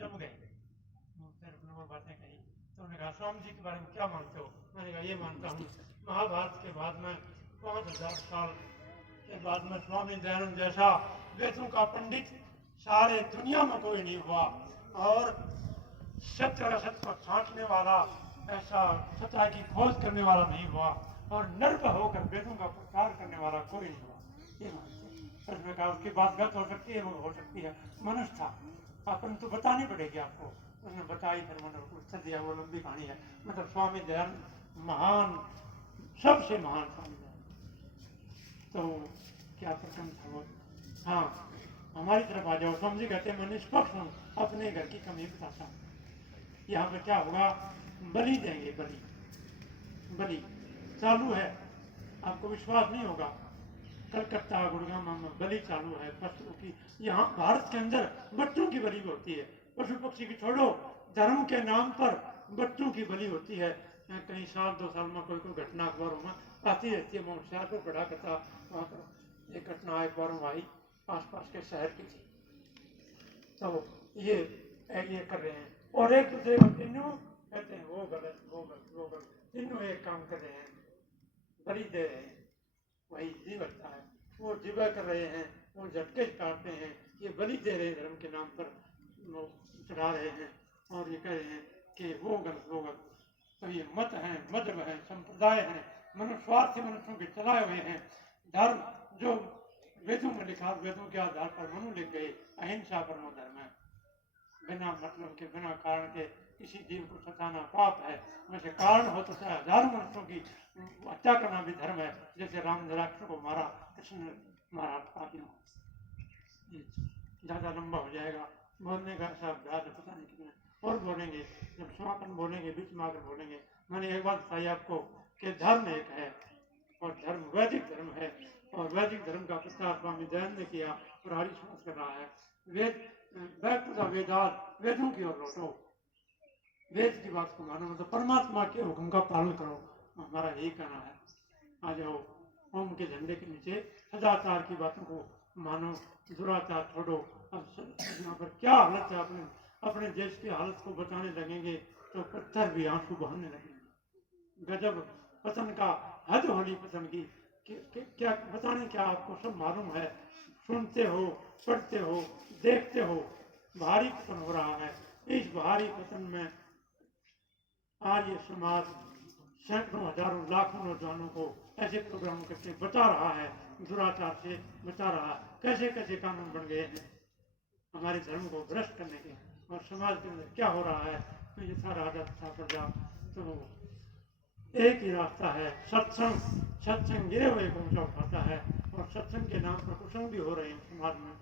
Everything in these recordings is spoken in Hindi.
जम गए। फिर उन्होंने बातें कही तो उन्होंने कहा स्वामी जी के बारे में क्या मानते हो? मैंने कहा ये मानता हूँ महाभारत के बाद में 5000 साल के बाद में स्वामी दयानंद जैसा वेदों का पंडित सारे दुनिया में कोई नहीं हुआ, और सत्य और असत्य को छांटने वाला, ऐसा सत्य की खोज करने वाला नहीं हुआ, और निर्भय होकर वेदों का प्रचार करने वाला कोई नहीं हुआ। ये मानते हैं। फिर उसने कहा उसकी बात गलत हो सकती है, वो हो सकती है, मनुष्य था, अपन तो बतानी पड़ेगी आपको। उसने बताई, फिर मैंने उत्तर दिया। वो लंबी कहानी है। मतलब स्वामी दयानंद महान, सबसे महान स्वामी दयानंद। तो क्या प्रसंग था वो? हाँ, हमारी तरफ आ जाओ। स्वामी जी कहते हैं मैं निष्पक्ष हूँ, अपने घर की कमी बताता हूँ। यहाँ पे क्या होगा? बलि देंगे, बलि बलि चालू है, आपको विश्वास नहीं होगा। कलकत्ता गुड़गांव में बलि चालू है पशुओं की। यहाँ भारत के अंदर बच्चों की बलि होती है। पशु पक्षी की छोड़ो, धर्म के नाम पर बच्चों की बलि होती है। कहीं साल 2 साल में कोई घटना अखबारों में आती रहती है। मैं होशियार को पढ़ा करता, वहाँ पर एक घटना अखबारों में आई, आसपास के शहर की थी। तो ये कर रहे हैं, और एक दूसरे को तीनों कहते हैं वो गलत, वो गलत, वो गलत, तीनों एक काम कर रहे हैं, बलि दे रहे हैं। वही जीव होता है, वो जिबा कर रहे हैं, वो झटके काटते हैं, ये बलि दे रहे हैं, धर्म के नाम पर वो चढ़ा रहे हैं, और ये कह रहे हैं कि वो गलत, वो गलत। तो ये मत हैं, मजहब हैं, संप्रदाय हैं, मनुष्यवार्थी मनुष्यों के चलाए हुए हैं। धर्म जो वेदों में लिखा, वेदों के आधार पर मनु लिख गए, अहिंसा परमो धर्म है। बिना मतलब के, बिना कारण के किसी जीव को सताना पाप है। वैसे कारण हो तो हजारों मनुष्यों की हत्या करना भी धर्म है। जैसे राम ने राक्षसों को मारा, कृष्ण ने मारा पापियों को। ज़्यादा लंबा हो जाएगा बोलने का, ऐसा अभ्यास है, पता नहीं कितने और बोलेंगे। जब समापन बोलेंगे, बीच में आकर बोलेंगे। मैंने एक बात बताई आपको कि धर्म एक है, और धर्म वैदिक धर्म है, और वैदिक धर्म का प्रचार स्वामी दयानंद ने किया, और आर्य समाज कर रहा है। वेद बैक टू द वेदांत, वेदों की ओर लौटो, वेद की बात को मानो, मतलब परमात्मा के हुक्म का पालन करो। हमारा यही कहना है। आ जाओ ओम के झंडे के नीचे, सदाचार की बातों को मानो, दुराचार छोड़ो। अब यहाँ पर क्या हालत है, अपने देश की हालत को बताने लगेंगे तो पत्थर भी आंसू बहाने लगेंगे। गजब पतन का, हद होली पतन की। क्या बताने, क्या आपको सब मालूम है, सुनते हो, पढ़ते हो, देखते हो, भारी पतन हो रहा है। इस भारी पतन में आर्य समाज सैकड़ों, हजारों, लाखों नौजवानों को ऐसे प्रोग्राम करके बचा रहा है, दुराचार से बचा रहा है। कैसे कैसे कानून बन गए हैं हमारे धर्म को भ्रष्ट करने के, और समाज के अंदर क्या हो रहा है। तो ये सारा आदत था पड़ जा। तो एक ही रास्ता है, सत्संग। सत्संग गिरे हुए को ऊंचा उठाता है, और सत्संग के नाम पर कुसंग भी हो रहे हैं समाज में।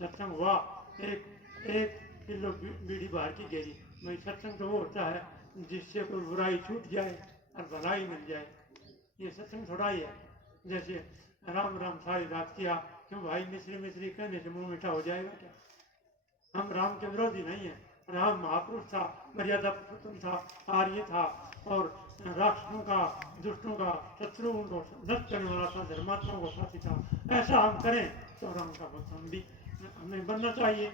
सत्संग हुआ, एक किलो बीड़ी बाहर की गेरी। भाई सत्संग तो वो होता है जिससे कोई बुराई छूट जाए और भलाई मिल जाए। ये सत्संग थोड़ा ही है। जैसे राम राम सारी रात किया, क्यों भाई मिश्री मिश्री कहने से मुंह मीठा हो जाएगा क्या? हम राम के विरोधी नहीं है। राम महापुरुष था, मर्यादा पुरुषोत्तम था, आर्य था, और राक्षसों का, दुष्टों का, शत्रुओं को नष्ट करने वाला था, धर्मात्माओं को साथी था। ऐसा हम करें तो राम का भक्त हम भी, हमें बनना चाहिए।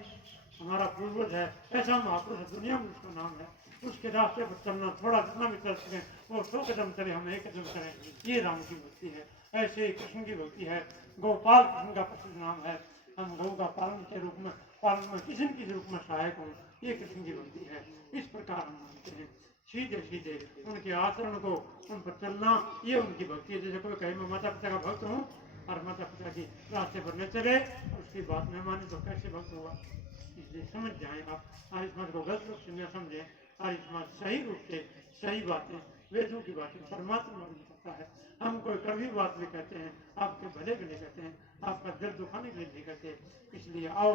हमारा पूर्वज है, ऐसा महापुरुष दुनिया में उसका नाम है। उसके रास्ते पर चलना, थोड़ा जितना भी चल सकें, वो 100 कदम चले, हम 1 कदम करें, ये राम की भक्ति है। ऐसे ही कृष्ण की भक्ति है। गोपाल कृष्ण का प्रसिद्ध नाम है। हम गौ का पालन के रूप में, पालन में किसी के रूप में सहायक हूँ, ये कृष्ण की भक्ति है। इस प्रकार हम मानते हैं। सीधे सीधे उनके आचरण को, उन पर चलना, ये उनकी भक्ति है। जैसे कोई कहे मैं माता पिता का भक्त हूँ, और माता पिता की रास्ते पर न चले, उसकी बात न माने तो कैसे भक्त होगा? इसलिए समझ जाए आप, आर्य समाज को गलत रूप से न समझें। आर्य समाज सही रूप से सही बातें, वेदों की बातें, परमात्मा मालूम करता है। हम कोई कड़वी बात भी कहते हैं, आपके भले के लिए कहते हैं, आपका दिल दुखाने के लिए नहीं कहते। इसलिए आओ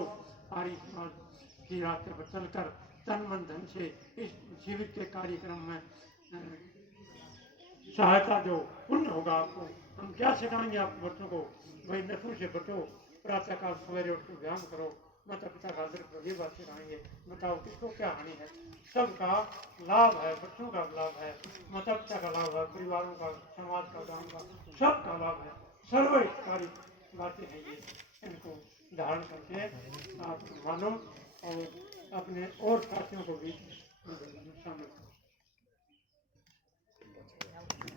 आर्य समाज की रास्ते पर चलकर तन मन धन से इस जीवित के कार्यक्रम में सहायता दो, पुण्य होगा आपको। हम क्या सिखाएंगे आप बच्चों को? भाई नशों से बचो, प्रातःकाल सवेरे उठ कर व्यायाम करो, माता पिता का आदर करो, ये बात सिखाएंगे। बताओ किसको क्या हानि है? सबका लाभ है, बच्चों का लाभ है, माता पिता का लाभ है, परिवारों का, समाज का, गांव का, सबका लाभ है। सर्वहितकारी बातें हैं ये। इनको धारण करके आप मानो और अपने और साथियों को भी शामिल करें।